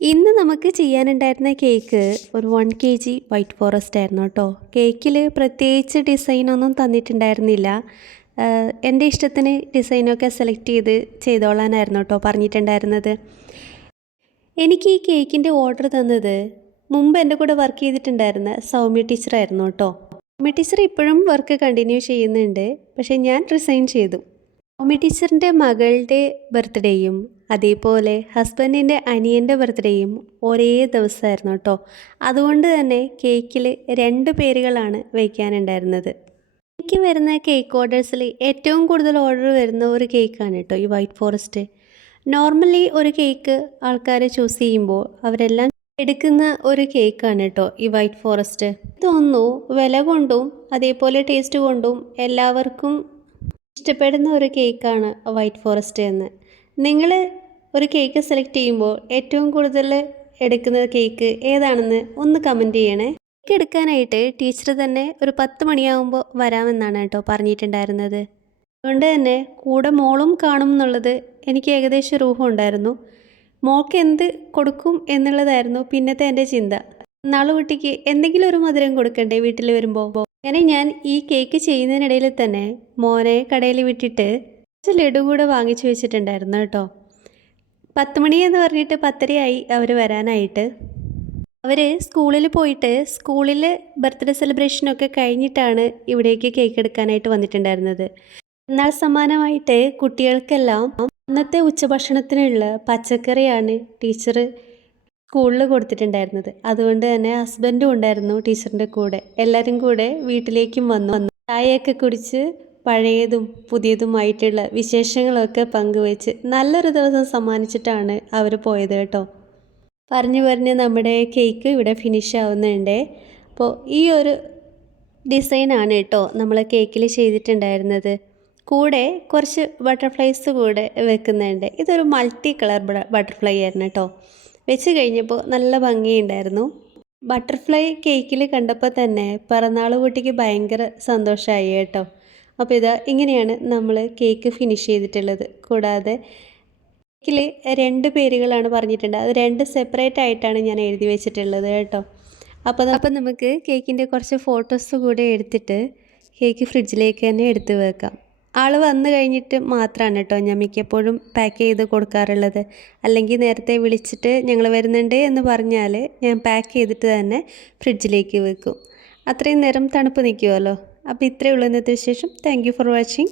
ഇന്ന് നമുക്ക് ചെയ്യാനുണ്ടായിരുന്ന കേക്ക് ഒരു 1 kg വൈറ്റ് ഫോറസ്റ്റ് ആയിരുന്നു കേട്ടോ. കേക്കിൽ പ്രത്യേകിച്ച് ഡിസൈനൊന്നും തന്നിട്ടുണ്ടായിരുന്നില്ല. എൻ്റെ ഇഷ്ടത്തിന് ഡിസൈനൊക്കെ സെലക്ട് ചെയ്തോളാനായിരുന്നു കേട്ടോ പറഞ്ഞിട്ടുണ്ടായിരുന്നത്. എനിക്ക് ഈ കേക്കിൻ്റെ ഓർഡർ തന്നത് മുമ്പ് എൻ്റെ കൂടെ വർക്ക് ചെയ്തിട്ടുണ്ടായിരുന്ന സൗമ്യ ടീച്ചറായിരുന്നു കേട്ടോ. സൗമ്യ ടീച്ചർ ഇപ്പോഴും വർക്ക് കണ്ടിന്യൂ ചെയ്യുന്നുണ്ട്, പക്ഷേ ഞാൻ റിസൈൻ ചെയ്തു. സൗമ്യ ടീച്ചറിൻ്റെ മകളുടെ ബർത്ത്ഡേയും അതേപോലെ ഹസ്ബൻഡിൻ്റെ അനിയൻ്റെ ബർത്ത്ഡേയും ഒരേ ദിവസമായിരുന്നു കേട്ടോ. അതുകൊണ്ട് തന്നെ കേക്കിൽ 2 പേരുകളാണ് വയ്ക്കാനുണ്ടായിരുന്നത്. എനിക്ക് വരുന്ന കേക്ക് ഓർഡേഴ്സിൽ ഏറ്റവും കൂടുതൽ ഓർഡർ വരുന്ന ഒരു കേക്കാണ് കേട്ടോ ഈ വൈറ്റ് ഫോറസ്റ്റ്. നോർമലി ഒരു കേക്ക് ആൾക്കാർ ചൂസ് ചെയ്യുമ്പോൾ അവരെല്ലാം എടുക്കുന്ന ഒരു കേക്കാണ് കേട്ടോ ഈ വൈറ്റ് ഫോറസ്റ്റ്. തോന്നുന്നു വില കൊണ്ടും അതേപോലെ ടേസ്റ്റ് കൊണ്ടും എല്ലാവർക്കും ഇഷ്ടപ്പെടുന്ന ഒരു കേക്കാണ് വൈറ്റ് ഫോറസ്റ്റ് എന്ന്. നിങ്ങൾ ഒരു കേക്ക് സെലക്ട് ചെയ്യുമ്പോൾ ഏറ്റവും കൂടുതൽ എടുക്കുന്ന കേക്ക് ഏതാണെന്ന് ഒന്ന് കമൻറ്റ് ചെയ്യണേ. കേക്ക് എടുക്കാനായിട്ട് ടീച്ചർ തന്നെ ഒരു 10 മണിയാകുമ്പോൾ വരാമെന്നാണ് കേട്ടോ പറഞ്ഞിട്ടുണ്ടായിരുന്നത്. അതുകൊണ്ട് തന്നെ കൂടെ മോളും കാണും എന്നുള്ളത് എനിക്ക് ഏകദേശം ഊഹമുണ്ടായിരുന്നു. മോൾക്ക് എന്ത് കൊടുക്കും എന്നുള്ളതായിരുന്നു പിന്നത്തെ എൻ്റെ ചിന്ത. നാളെ കുട്ടിക്ക് എന്തെങ്കിലും ഒരു മധുരം കൊടുക്കണ്ടേ വീട്ടിൽ വരുമ്പോൾ. അങ്ങനെ ഞാൻ ഈ കേക്ക് ചെയ്യുന്നതിനിടയിൽ തന്നെ മോനെ കടയിൽ വിട്ടിട്ട് കുറച്ച് ലഡു കൂടെ വാങ്ങിച്ചു വെച്ചിട്ടുണ്ടായിരുന്നു കേട്ടോ. 10 മണി എന്ന് പറഞ്ഞിട്ട് 10:30 അവർ വരാനായിട്ട്. അവർ സ്കൂളിൽ പോയിട്ട് സ്കൂളിൽ ബർത്ത്ഡേ സെലിബ്രേഷനൊക്കെ കഴിഞ്ഞിട്ടാണ് ഇവിടേക്ക് കേക്ക് എടുക്കാനായിട്ട് വന്നിട്ടുണ്ടായിരുന്നത്. എന്നാൽ സമാനമായിട്ട് കുട്ടികൾക്കെല്ലാം അന്നത്തെ ഉച്ചഭക്ഷണത്തിനുള്ള പച്ചക്കറിയാണ് ടീച്ചർ സ്കൂളിൽ കൊടുത്തിട്ടുണ്ടായിരുന്നത്. അതുകൊണ്ട് തന്നെ ഹസ്ബൻഡും ഉണ്ടായിരുന്നു ടീച്ചറിൻ്റെ കൂടെ. എല്ലാവരും കൂടെ വീട്ടിലേക്കും വന്നു ചായയൊക്കെ കുടിച്ച് പഴയതും പുതിയതുമായിട്ടുള്ള വിശേഷങ്ങളൊക്കെ പങ്കുവെച്ച് നല്ലൊരു ദിവസം സമ്മാനിച്ചിട്ടാണ് അവർ പോയത് കേട്ടോ. പറഞ്ഞ് നമ്മുടെ കേക്ക് ഇവിടെ ഫിനിഷ് ആവുന്നുണ്ട്. അപ്പോൾ ഈ ഒരു ഡിസൈനാണ് കേട്ടോ നമ്മൾ കേക്കിൽ ചെയ്തിട്ടുണ്ടായിരുന്നത്. കൂടെ കുറച്ച് ബട്ടർഫ്ലൈസ് കൂടെ വെക്കുന്നുണ്ട്. ഇതൊരു മൾട്ടി കളർ ബട്ടർഫ്ലൈ ആയിരുന്നു കേട്ടോ. വെച്ച് കഴിഞ്ഞപ്പോൾ നല്ല ഭംഗിയുണ്ടായിരുന്നു. ബട്ടർഫ്ലൈ കേക്കിൽ കണ്ടപ്പോൾ തന്നെ പിറന്നാൾ കുട്ടിക്ക് ഭയങ്കര സന്തോഷമായി കേട്ടോ. അപ്പോൾ ഇതാ ഇങ്ങനെയാണ് നമ്മൾ കേക്ക് ഫിനിഷ് ചെയ്തിട്ടുള്ളത്. കൂടാതെ കേക്കിൽ 2 പേരുകളാണ് പറഞ്ഞിട്ടുണ്ട്. അത് 2 സെപ്പറേറ്റ് ആയിട്ടാണ് ഞാൻ എഴുതി വെച്ചിട്ടുള്ളത് കേട്ടോ. അപ്പോൾ നമുക്ക് കേക്കിൻ്റെ കുറച്ച് ഫോട്ടോസ് കൂടെ എടുത്തിട്ട് കേക്ക് ഫ്രിഡ്ജിലേക്ക് തന്നെ എടുത്ത് വെക്കാം. ആൾ വന്നു കഴിഞ്ഞിട്ട് മാത്രമാണ് കേട്ടോ ഞാൻ മിക്കപ്പോഴും പാക്ക് ചെയ്ത് കൊടുക്കാറുള്ളത്. അല്ലെങ്കിൽ നേരത്തെ വിളിച്ചിട്ട് ഞങ്ങൾ വരുന്നുണ്ട് എന്ന് പറഞ്ഞാൽ ഞാൻ പാക്ക് ചെയ്തിട്ട് തന്നെ ഫ്രിഡ്ജിലേക്ക് വെക്കും. അത്രയും നേരം തണുപ്പ് നിൽക്കുമല്ലോ. അപ്പോൾ ഇത്രയേ ഉള്ളൂ ഇന്നത്തെ വിശേഷം. Thank you for watching.